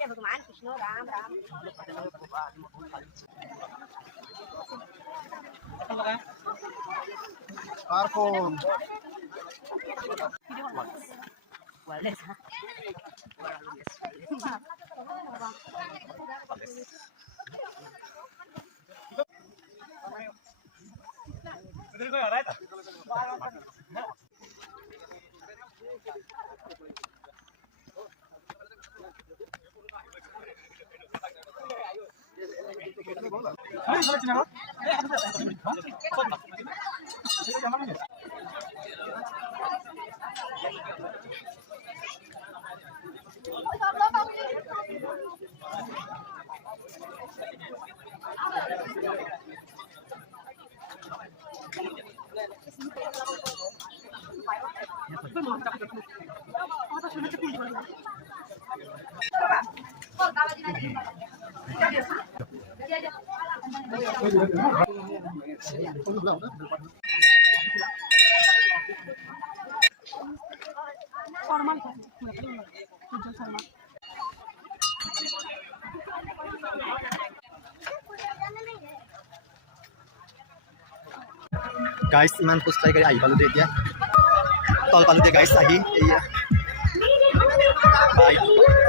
जय भगवान Krishna Ram Ram Smartphone. Guys, iman pustai kari ahi palu de dia. Tol palu de guys ahi. Iya. Bye.